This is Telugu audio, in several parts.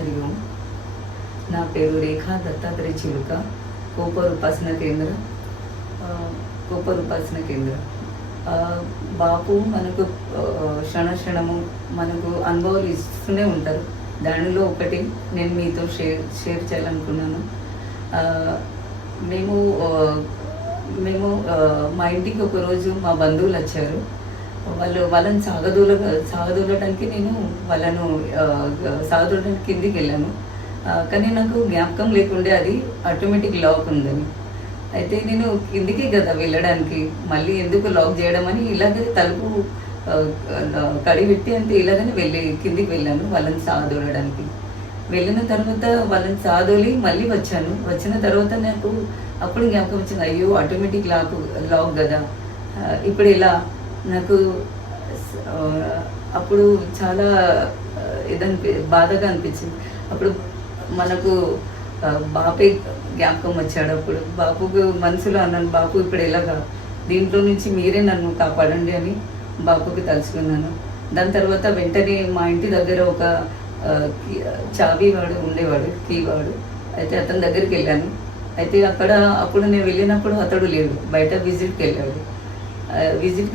हरि ओम। నా పేరు రేఖా దత్తాత్రేయ చిలుక. కోపర్ ఉపాసన కేంద్ర కోపర్ ఉపాసన కేంద్ర. బాపు మనకు క్షణము మనకు అనుభవాలు ఇస్తూనే ఉంటారు. దానిలో ఒకటి నేను మీతో షేర్ చేయాలనుకున్నాను. మేము మేము మా ఇంటికి ఒకరోజు మా బంధువులు వచ్చారు. వాళ్ళని సాగదోలడానికి నేను వాళ్ళను సాగదోలడానికి కిందికి వెళ్ళాను. కానీ నాకు జ్ఞాపకం లేకుండే అది ఆటోమేటిక్ లాక్ ఉందని. అయితే నేను కిందికి కదా వెళ్ళడానికి, మళ్ళీ ఎందుకు లాక్ చేయడం అని ఇలాగే తలుపు కడిపెట్టి అంటే ఇలాగని కిందికి వెళ్ళాను వాళ్ళని సాగదోలడానికి. వెళ్ళిన తర్వాత వాళ్ళని సాదోలి మళ్ళీ వచ్చాను. వచ్చిన తర్వాత నాకు అప్పుడు జ్ఞాపకం వచ్చింది, అయ్యో ఆటోమేటిక్ లాక్ కదా, ఇప్పుడు ఇలా నాకు అప్పుడు చాలా బాధగా అనిపించింది. అప్పుడు మనకు బాపే జ్ఞాపకం వచ్చాడు. అప్పుడు బాపుకు మనసులో అన్నాను, బాపు ఇప్పుడు ఎలాగా, దీంట్లో నుంచి మీరే నన్ను కాపాడండి అని బాపుకి తలుచుకున్నాను. దాని తర్వాత వెంటనే మా ఇంటి దగ్గర ఒక చావీ వాడు ఉండేవాడు, కీ వాడు. అయితే అతని దగ్గరికి వెళ్ళాను. అయితే అప్పుడు నేను వెళ్ళినప్పుడు అతడు లేడు, బయట విజిట్కి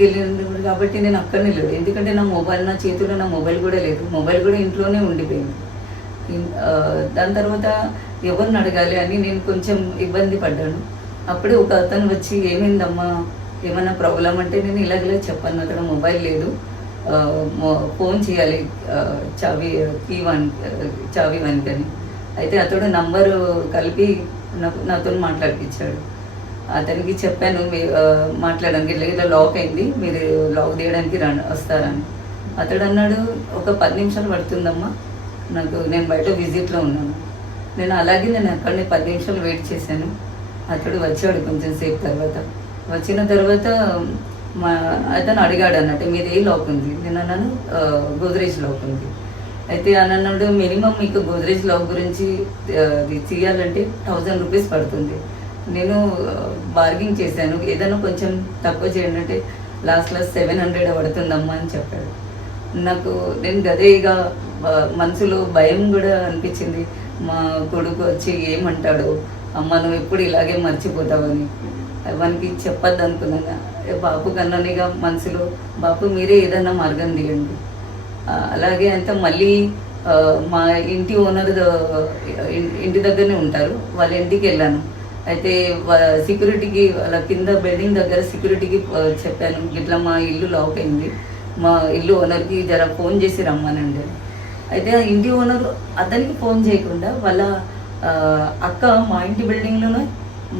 వెళ్ళినప్పుడు కాబట్టి నేను అక్కడనే లేడు. ఎందుకంటే నా చేతిలో నా మొబైల్ కూడా లేదు, మొబైల్ కూడా ఇంట్లోనే ఉండిపోయింది. దాని తర్వాత ఎవరిని అడగాలి అని నేను కొంచెం ఇబ్బంది పడ్డాను. అప్పుడే ఒక అతను వచ్చి, ఏమైందమ్మా, ఏమన్నా ప్రాబ్లం అంటే నేను ఇలాగలే చెప్పాను, అతను మొబైల్ లేదు, ఫోన్ చేయాలి చావీ వన్కని. అయితే అతడు నంబరు కలిపి నాతో మాట్లాడిపించాడు. అతనికి చెప్పాను మాట్లాడడానికి, ఇలా లాక్ అయింది, మీరు లాక్ తీయడానికి వస్తారని. అతడు అన్నాడు, ఒక 10 నిమిషాలు పడుతుందమ్మా, నేను బయట విజిట్లో ఉన్నాను. నేను అక్కడనే 10 నిమిషాలు వెయిట్ చేశాను. అతడు వచ్చాడు కొంచెం సేపు తర్వాత. వచ్చిన తర్వాత అతను అడిగాడు అన్నట్టు, మీది ఏ లాక్ ఉంది? నేను అన్నాను, గోద్రేజ్ లాక్ ఉంది. అయితే అన్నాడు, మినిమం మీకు గోద్రేజ్ లాక్ గురించి తీయాలంటే 1000 రూపీస్ పడుతుంది. నేను బార్గింగ్ చేశాను, ఏదైనా కొంచెం తక్కువ చేయండి అంటే లాస్ట్లో 700 పడుతుందమ్మా అని చెప్పాడు. నేను గదే ఇక మనసులో భయం కూడా అనిపించింది. మా కొడుకు వచ్చి ఏమంటాడో, అమ్మ నువ్వు ఎప్పుడు ఇలాగే మర్చిపోతావని. వానికి చెప్పద్దు అనుకున్నాను. బాపు కన్నానిగా మనసులో, బాపు మీరే ఏదైనా మార్గం తీయండి. అలాగే అంతా మళ్ళీ మా ఇంటి ఓనర్ ఇంటి దగ్గరనే ఉంటారు, వాళ్ళ ఇంటికి వెళ్ళాను. అయితే సెక్యూరిటీకి, వాళ్ళ కింద బిల్డింగ్ దగ్గర సెక్యూరిటీకి చెప్పాను, ఇట్లా మా ఇల్లు లాక్ అయింది, మా ఇల్లు ఓనర్కి జర ఫోన్ చేసి రమ్మనండి. అయితే ఆ ఇంటి ఓనర్ అతనికి ఫోన్ చేయకుండా వాళ్ళ అక్క మా ఇంటి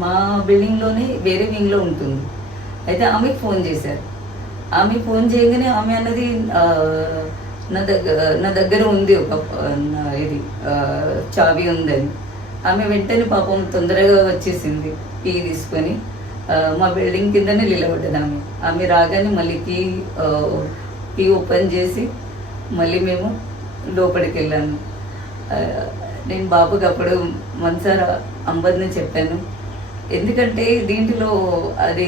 మా బిల్డింగ్లోనే వేరే వింగ్లో ఉంటుంది. అయితే ఆమెకి ఫోన్ చేశారు. ఆమె ఫోన్ చేయగానే ఆమె అన్నది, నా దగ్గర ఉంది ఒక చావీ ఉందని. ఆమె వెంటనే పాపం తొందరగా వచ్చేసింది, కీ తీసుకొని మా బిల్డింగ్ కిందనే నిలబడ్డది. ఆమె రాగానే మళ్ళీ కీ ఓపెన్ చేసి మళ్ళీ మేము లోపలికి వెళ్ళాను. నేను బాబుకి అప్పుడు మనసారా అంబర్ని చెప్పాను. ఎందుకంటే దీంట్లో అది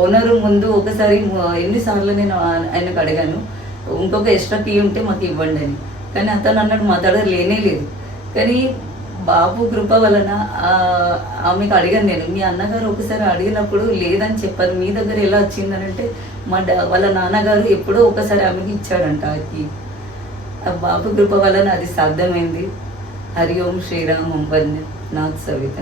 ఓనరు ముందు ఒకసారి ఎన్నిసార్లు నేను ఆయనకు అడిగాను, ఇంకొక ఎక్స్ట్రా కీ ఉంటే మాకు ఇవ్వండి అని. కానీ అతను అన్నాడు, మా దగ్గర లేనే లేదు. కానీ బాబు కృప వలన ఆమెకు అడిగాను నేను, మీ అన్నగారు ఒకసారి అడిగినప్పుడు లేదని చెప్పారు, మీ దగ్గర ఎలా వచ్చిందని అంటే వాళ్ళ నాన్నగారు ఎప్పుడో ఒకసారి ఆమెకి ఇచ్చాడంట ఆ కీ. బాబు కృప వలన అది సాధ్యమైంది. హరి ఓం శ్రీరామ్ వందే నాథ్ సవిత.